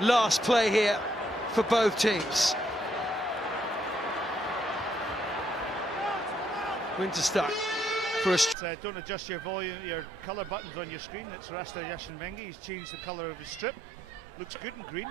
last play here for both teams. Winter stuck for a... So don't adjust your volume, your colour buttons on your screen. That's Rasta Yashinvengi. He's changed the colour of his strip. Looks good in green.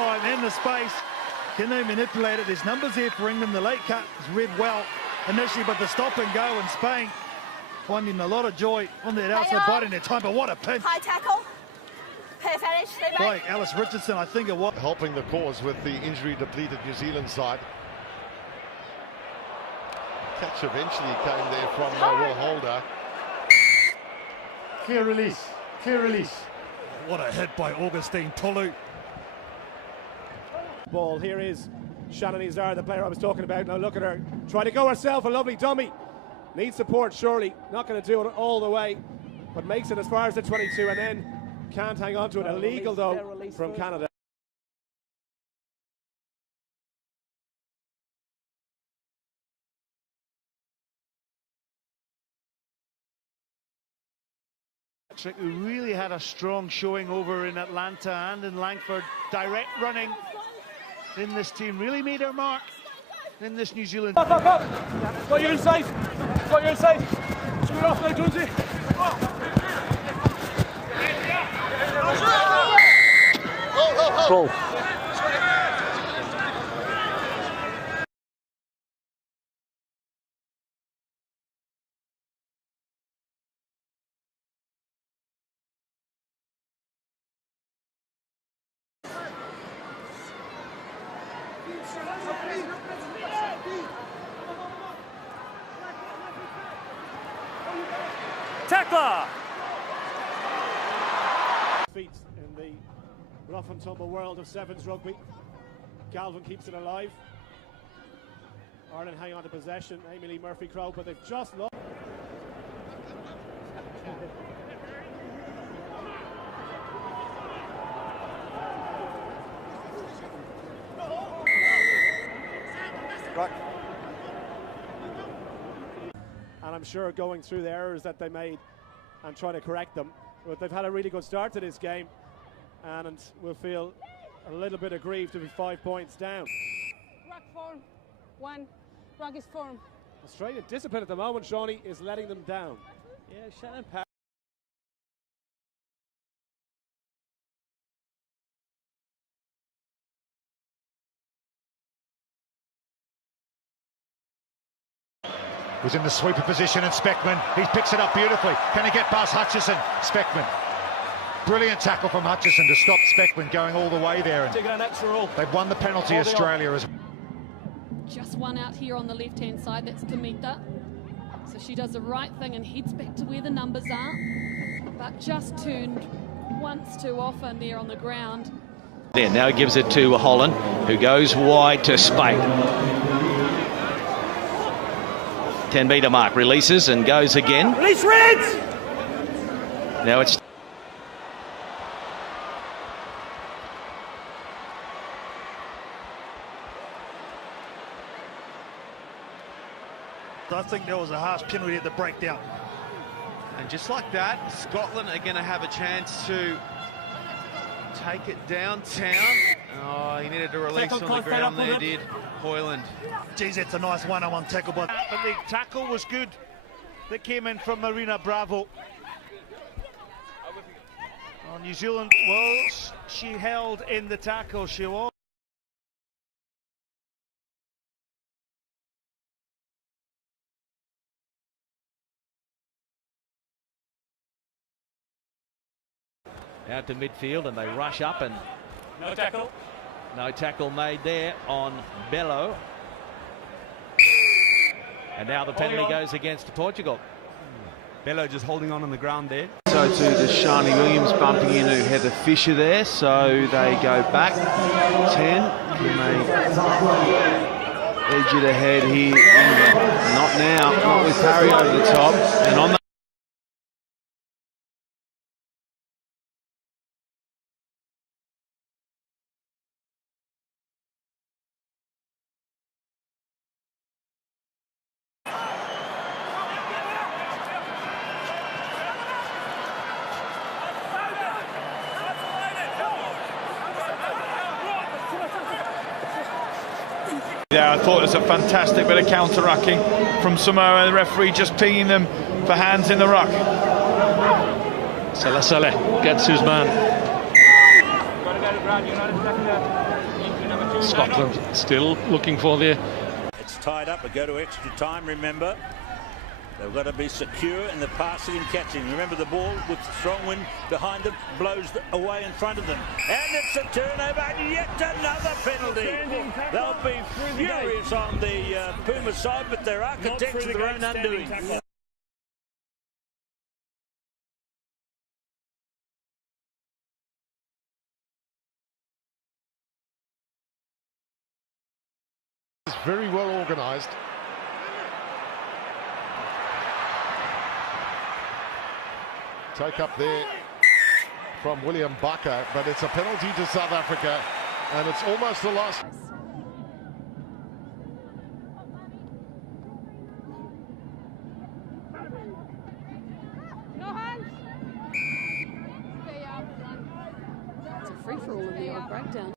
And in the space, can they manipulate it? There's numbers here for England. The late cut is read well initially, but the stop and go in Spain finding a lot of joy on that outside, biding their time. But what a pinch! High tackle. Fair finish. By Alice Richardson, I think it was helping the cause with the injury-depleted New Zealand side. Catch eventually came there from Will Holder. Clear release. Clear release. What a hit by Augustine Tolu. Ball. Here is Shannon Izar, the player I was talking about. Now look at her. Trying to go herself. A lovely dummy. Needs support, surely. Not going to do it all the way, but makes it as far as the 22 and then can't hang on to it. Illegal, though, from Canada. Who really had a strong showing over in Atlanta and in Langford. Direct running in this team, really made her mark in this New Zealand. Got you inside. Got you inside. Screw off now, Jonesy. Goal. Tackler! Feet in the rough and tumble world of sevens rugby. Galvin keeps it alive. Ireland hang on to possession. Amy Lee Murphy-Crowe, but they've just lost. Right. And I'm sure going through the errors that they made and trying to correct them. But they've had a really good start to this game and will feel a little bit aggrieved to be 5 points down. Rock form. One. Rock is form. Australian discipline at the moment, Shawnee, is letting them down. Yeah, Shannon Parry. Was in the sweeper position, and Speckman, he picks it up beautifully. Can he get past Hutchison? Speckman. Brilliant tackle from Hutchison to stop Speckman going all the way there. And taking an extra roll. They've won the penalty, Australia. Just one out here on the left-hand side, that's Kamita. So she does the right thing and heads back to where the numbers are, but just turned once too often there on the ground. There, now gives it to Holland, who goes wide to Spate. 10-metre mark, releases and goes again. Release Reds! Now it's... I think there was a harsh penalty at the breakdown. And just like that, Scotland are going to have a chance to take it downtown. Oh, he needed a release on the ground there, did Hoyland. Geez, that's a nice one-on-one tackle. But the tackle was good that came in from Marina Bravo. Oh, New Zealand, well, she held in the tackle. She was. Out to midfield and they rush up and... No tackle. No tackle made there on Bello. And now the penalty goes against Portugal. Bello just holding on the ground there. So to the Shani Williams bumping into Heather Fisher there, so they go back 10. Edge it ahead here. Not now. Not with Parry over the top. And on the Yeah, I thought it was a fantastic bit of counter-rucking from Samoa, the referee just pinging them for hands in the ruck. Saleh gets his man. Scotland still looking for the... It's tied up, but go to extra time, remember. They've got to be secure in the passing and catching. Remember, the ball with strong wind behind them blows away in front of them. And it's a turnover, and yet another penalty. They'll be furious on the Puma side, but they're architects of their own undoing. It's very well organised. Take up there from William Bucker, but it's a penalty to South Africa, and it's almost a loss. No hands. Stay up, run. It's a free-for-all in the old breakdown.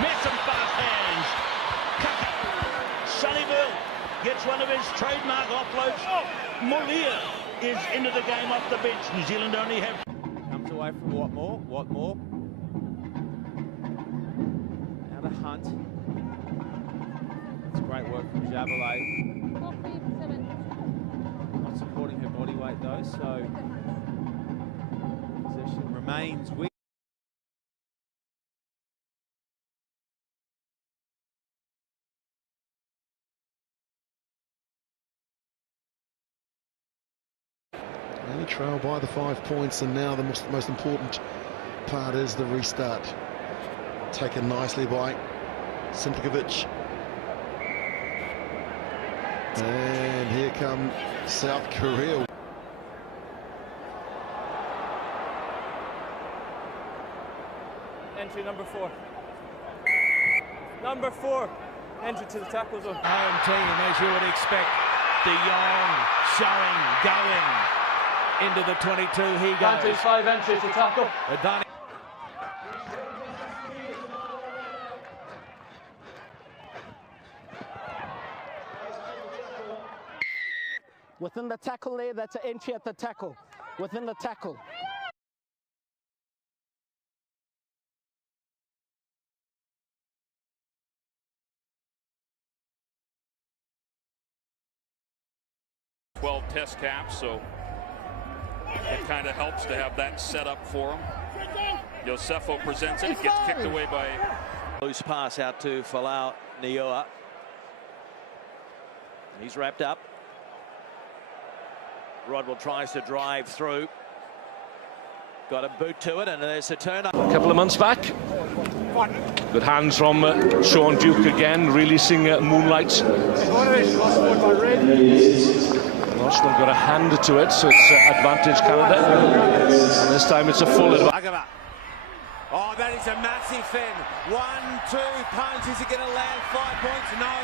Met some fast hands. Sunnyville gets one of his trademark offloads. Molia is into the game off the bench. New Zealand only have... comes away from Watmore. Watmore. Now the Hunt. It's great work from Jabalay. Not supporting her body weight though, so possession remains weak. Only trail by the 5 points, and now the most important part is the restart. Taken nicely by Simplikovic. And here come South Korea. Entry number 4. Number 4. Entry to the tackle zone. Home team, as you would expect. De Jong showing, going into the 22. He goes. 5 entries to tackle. Adani. Within the tackle there, that's an entry at the tackle. Within the tackle. Test caps, so it kind of helps to have that set up for him. Josefo presents it, it gets kicked away by... Loose pass out to Falau Nioa. He's wrapped up. Rodwell tries to drive through. Got a boot to it, and there's a turn up. A couple of months back. Good hands from Sean Duke again, releasing Moonlight. Arsenal got a hand to it, so it's advantage Canada. And this time it's a full advantage. Oh, that is a massive fin. 1-2 punch. Is it going to land 5 points? No.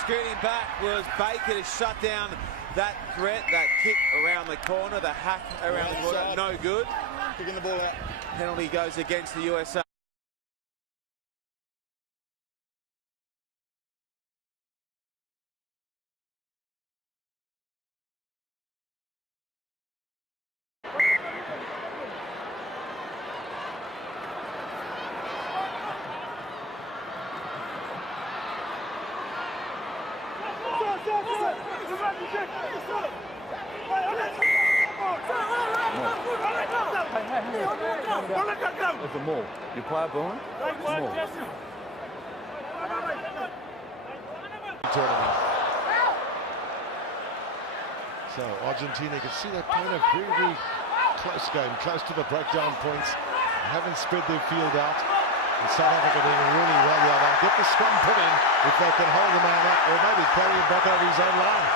Scooting back was Baker to shut down that threat, that kick around the corner, the hack around the corner. No good. Kicking the ball out. Penalty goes against the USA. Over more. You play a ball? More. So Argentina can see they're playing a very, very close game, close to the breakdown points. They haven't spread their field out. And South Africa doing really well here. They'll get the scrum put in if they can hold the man up, or maybe carry him back over his own line.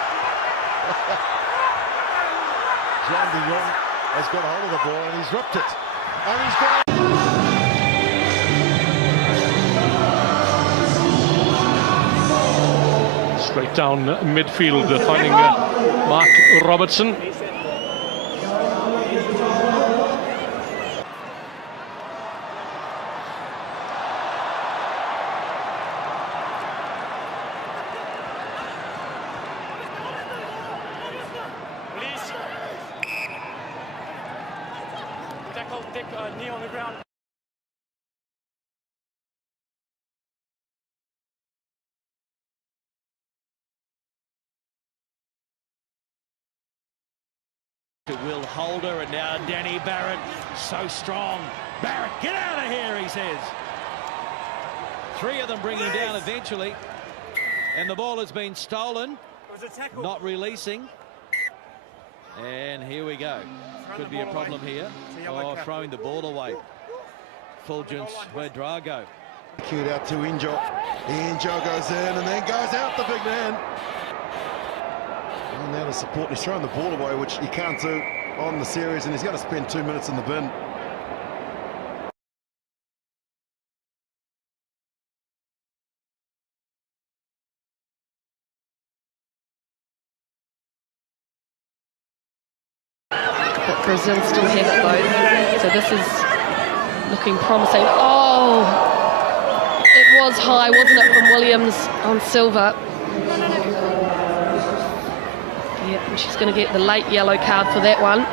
John de Jong has got hold of the ball and he's ripped it. And he's got it. Straight down midfield, finding Mark Robertson. Please. Tackle, take a knee on the ground. To Will Holder, and now Danny Barrett, so strong. Barrett, get out of here, he says. Three of them bringing down eventually, and the ball has been stolen, not releasing. And here we go. Could be a problem here. Oh, throwing the ball away. Fulgence Ouedraogo. Cued out to Injo. Injo goes in and then goes out, the big man. And now to support, he's throwing the ball away, which he can't do on the series, and he's going to spend 2 minutes in the bin. But Brazil still have it though, so this is looking promising. Oh, it was high, wasn't it, from Williams on Silva? Yep, and she's going to get the late yellow card for that one.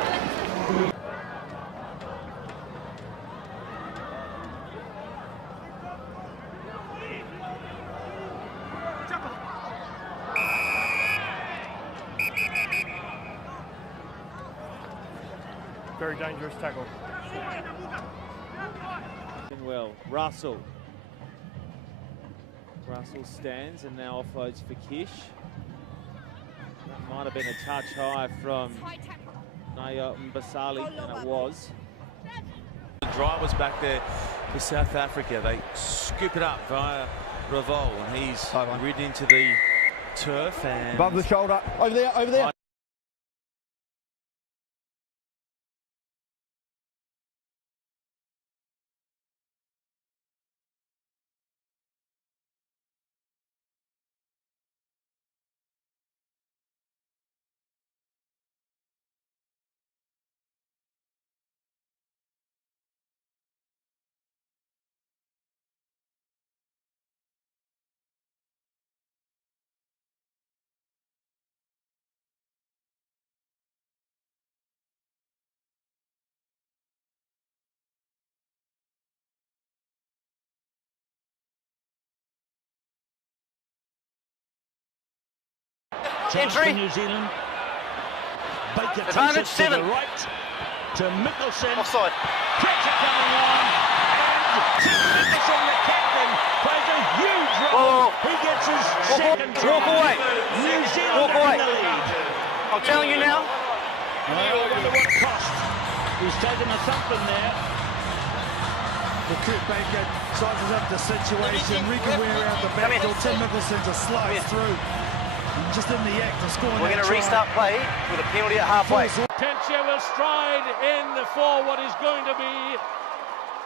Very dangerous tackle. Well, Russell stands and now offloads for Kish. That might have been a touch high from Naya Mbasali, and it was. The drive was back there for South Africa. They scoop it up via Revol, and he's ridden into the turf and Above the shoulder, over there, over there. Entry. New Zealand. Baker advantage 7. To the right to Mickelson. Offside. Pressure coming on. And Tim Mickelson, the captain, plays a huge role. He gets his second try. Walk away. New Zealand in the lead. I'm telling you now. I wonder what cost. He's taken a thumping there. The Kurt Baker sizes up the situation. Ricky Ware out the back door. Tim Mickelson to slice through. Just in the act of scoring. We're going to restart play with a penalty at halfway. Tentia will stride in for what is going to be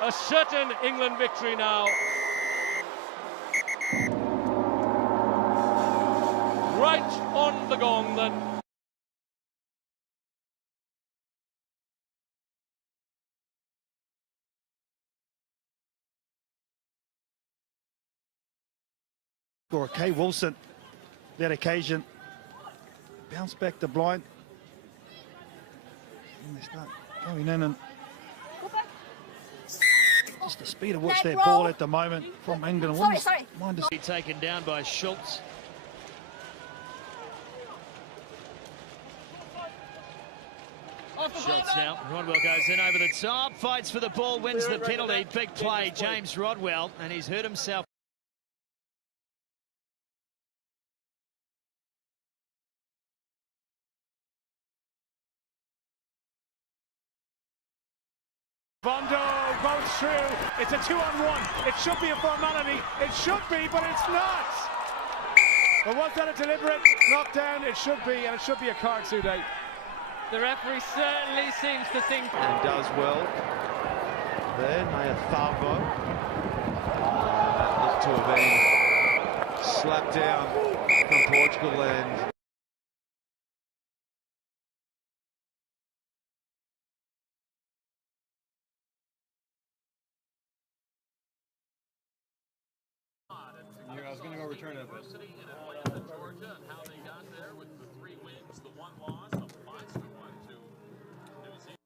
a certain England victory now. Right on the gong then. Or Kay Wilson, that occasion, bounce back to blind. And they start going in, and just the speed of which that ball at the moment from England. Sorry. Be taken down by Schultz. Schultz now. Rodwell goes in over the top, fights for the ball, wins the penalty. Big play, James Rodwell, and he's hurt himself. Bondo goes through. It's a 2-on-1. It should be a formality. It should be, but it's not. But was that a deliberate knockdown? It should be, and it should be a card, Sude. The referee certainly seems to think. And does well. There, Naya Thalgo. That looked to have been slapped down from Portugal and I was going to go return it. Georgia and how they got there with the 3 wins, the 1 loss, a monster one to New Zealand.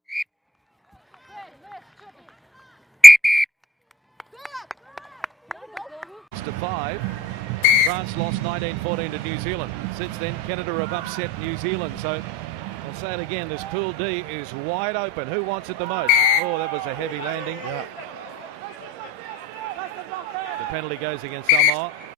To 5. France lost 19-14 to New Zealand. Since then, Canada have upset New Zealand. So I'll say it again, this Pool D is wide open. Who wants it the most? Oh, that was a heavy landing. yeah. The penalty goes against Samoa.